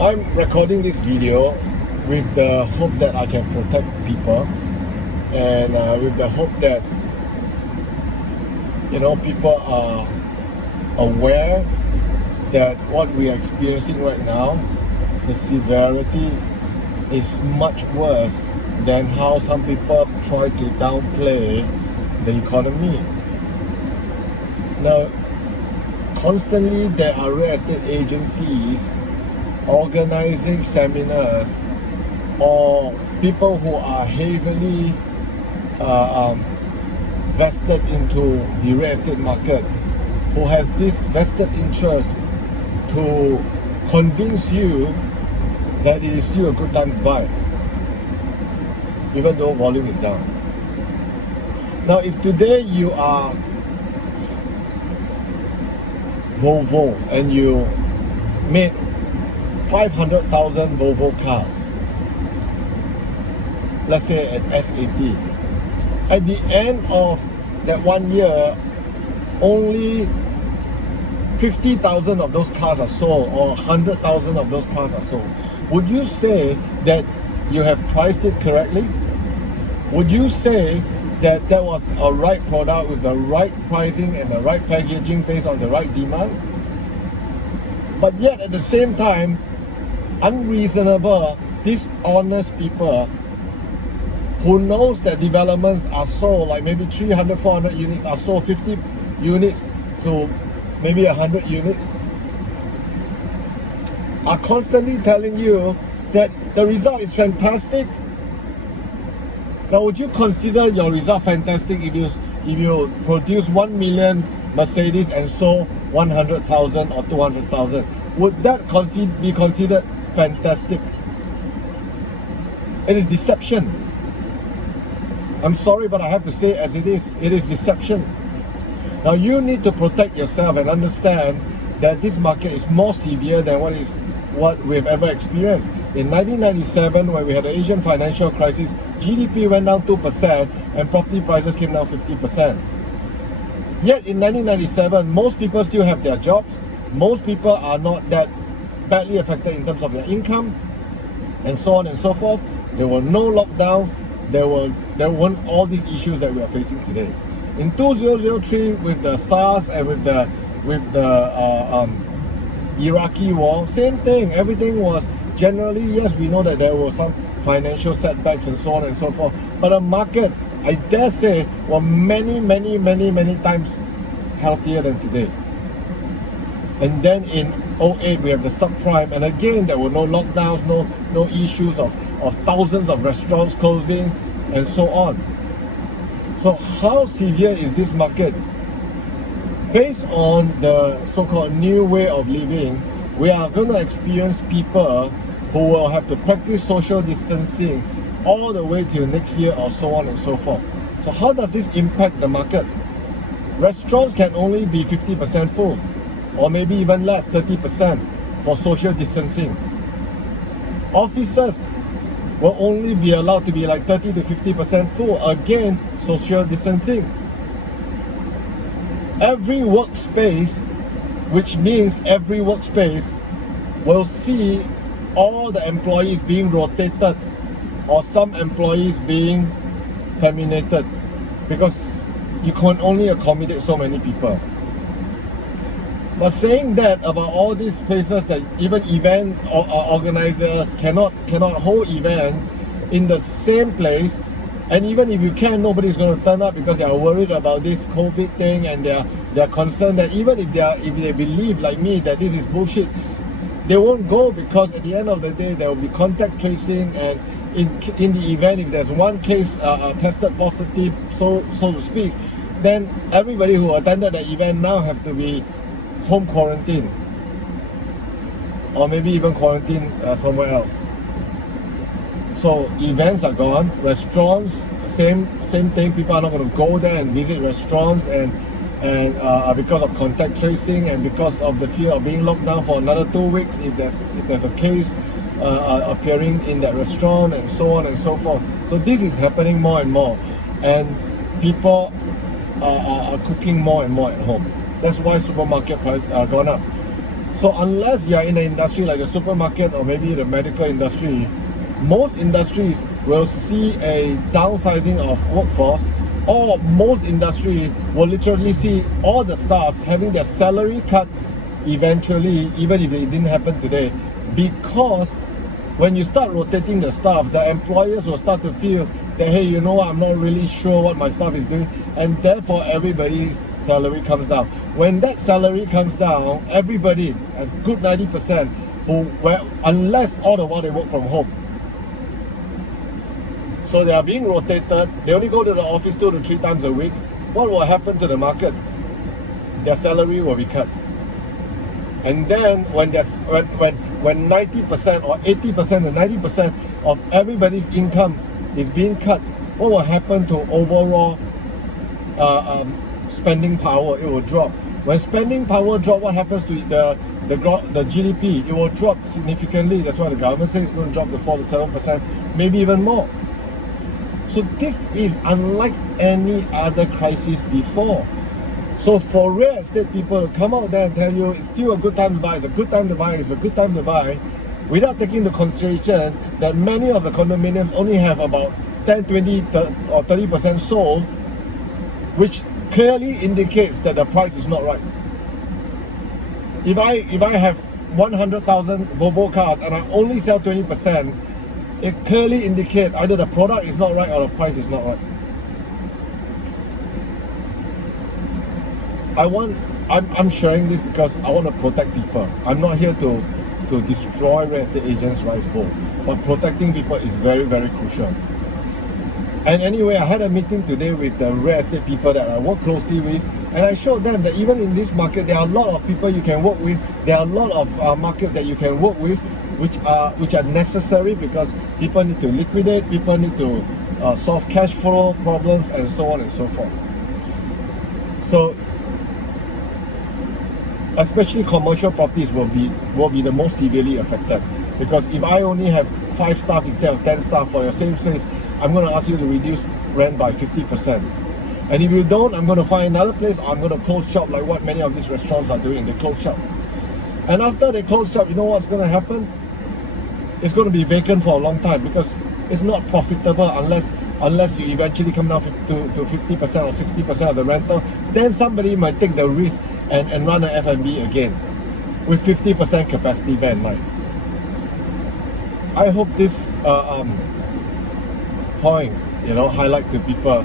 I'm recording this video with the hope that I can protect people, and with the hope that people are aware that what we are experiencing right now, the severity is much worse than how some people try to downplay the economy. Now, constantly there are real estate agencies organizing seminars, or people who are heavily vested into the real estate market, who has this vested interest to convince you that it is still a good time to buy, even though volume is down. Now, if today you are Volvo and you made 500,000 Volvo cars, let's say at S80, at the end of that 1 year, only 50,000 of those cars are sold, or 100,000 of those cars are sold. Would you say that you have priced it correctly? Would you say that that was a right product with the right pricing and the right packaging based on the right demand? But yet at the same time, unreasonable, dishonest people who knows that developments are sold, like maybe 300, 400 units are sold, 50 units to maybe 100 units, are constantly telling you that the result is fantastic. Now, would you consider your result fantastic if you produce 1 million Mercedes and sold 100,000 or 200,000? Would that be considered fantastic? It is deception. I'm sorry, but I have to say it as it is. It is deception. Now, you need to protect yourself and understand that this market is more severe than what we've ever experienced. In 1997, when we had the Asian financial crisis, GDP went down 2% and property prices came down 50%. Yet in 1997, most people still have their jobs. Most people are not that badly affected in terms of their income, and so on and so forth. There were no lockdowns. There weren't all these issues that we are facing today. In 2003, with the SARS and with the Iraqi war, same thing. Everything was generally, yes, we know that there were some financial setbacks and so on and so forth, but the market, I dare say, were many times healthier than today. And then in 2008, we have the subprime, and again, there were no lockdowns, no issues of thousands of restaurants closing and so on. So how severe is this market? Based on the so-called new way of living, we are going to experience people who will have to practice social distancing all the way till next year, or so on and so forth. So how does this impact the market? Restaurants can only be 50% full, or maybe even less, 30% for social distancing. Offices will only be allowed to be like 30 to 50% full, again, social distancing. Every workspace, which means every workspace will see all the employees being rotated, or some employees being terminated, because you can only accommodate so many people. But saying that about all these places, that even event organizers cannot hold events in the same place, and even if you can, nobody's going to turn up because they are worried about this COVID thing, and they're concerned that even if they believe like me that this is bullshit, they won't go, because at the end of the day there will be contact tracing, and in the event if there's one case tested positive, so to speak, then everybody who attended the event now have to be home quarantine, or maybe even quarantine somewhere else. So events are gone. Restaurants, same thing. People are not going to go there and visit restaurants, and because of contact tracing, and because of the fear of being locked down for another 2 weeks if there's a case appearing in that restaurant, and so on and so forth. So this is happening more and more, and people are cooking more and more at home. That's why supermarket prices are gone up. So unless you are in an industry like the supermarket or maybe the medical industry, most industries will see a downsizing of workforce, or most industry will literally see all the staff having their salary cut eventually, even if it didn't happen today, because when you start rotating the staff, the employers will start to feel that, hey, you know what, I'm not really sure what my staff is doing, and therefore everybody's salary comes down. When that salary comes down, everybody, as good 90%, unless all the while they work from home, so they are being rotated, they only go to the office 2 to 3 times a week, what will happen to the market? Their salary will be cut. And then when 90% or 80% or 90% of everybody's income is being cut, what will happen to overall spending power? It will drop. When spending power drop, what happens to the GDP? It will drop significantly. That's why the government says it's going to drop to 4 to 7%, maybe even more. So this is unlike any other crisis before. So for real estate people to come out there and tell you it's still a good time to buy, it's a good time to buy, it's a good time to buy, without taking into consideration that many of the condominiums only have about 10, 20 or 30% sold, which clearly indicates that the price is not right. If I have 100,000 Volvo cars and I only sell 20%, it clearly indicates either the product is not right or the price is not right. I'm sharing this because I want to protect people. I'm not here to destroy real estate agents' rights bowl, but protecting people is very, very crucial. And anyway, I had a meeting today with the real estate people that I work closely with, and I showed them that even in this market, there are a lot of people you can work with. There are a lot of markets that you can work with, which are necessary because people need to liquidate, people need to solve cash flow problems, and so on and so forth. So especially commercial properties will be the most severely affected, because if I only have 5 staff instead of 10 staff for your same space, I'm going to ask you to reduce rent by 50%. And if you don't, I'm going to find another place, or I'm going to close shop, like what many of these restaurants are doing. They close shop, and after they close shop, you know what's going to happen? It's going to be vacant for a long time, because it's not profitable unless you eventually come down to 50% or 60% of the rental. Then somebody might take the risk and run an F&B again with 50% capacity, bear in mind. I hope this point, highlight to people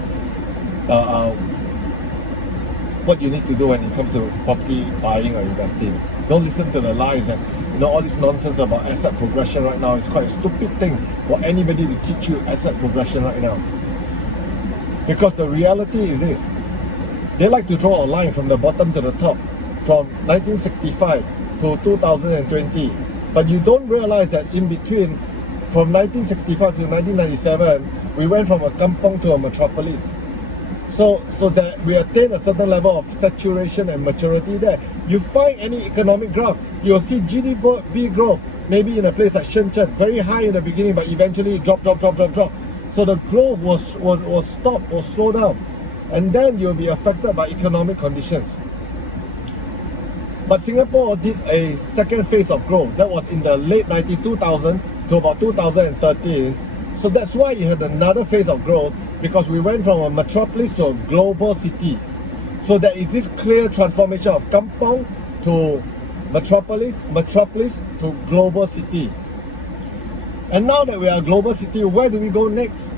what you need to do when it comes to property buying or investing. Don't listen to the lies and all this nonsense about asset progression right now. It's quite a stupid thing for anybody to teach you asset progression right now. Because the reality is this: they like to draw a line from the bottom to the top, from 1965 to 2020. But you don't realize that in between, from 1965 to 1997, we went from a kampong to a metropolis. So that we attain a certain level of saturation and maturity there. You find any economic graph, you'll see GDP growth, maybe in a place like Shenzhen, very high in the beginning, but eventually it drop. So the growth was stopped or slowed down. And then you'll be affected by economic conditions. But Singapore did a second phase of growth. That was in the late 90s, 2000 to about 2013. So that's why you had another phase of growth, because we went from a metropolis to a global city. So there is this clear transformation of kampong to metropolis to global city. And now that we are a global city, where do we go next?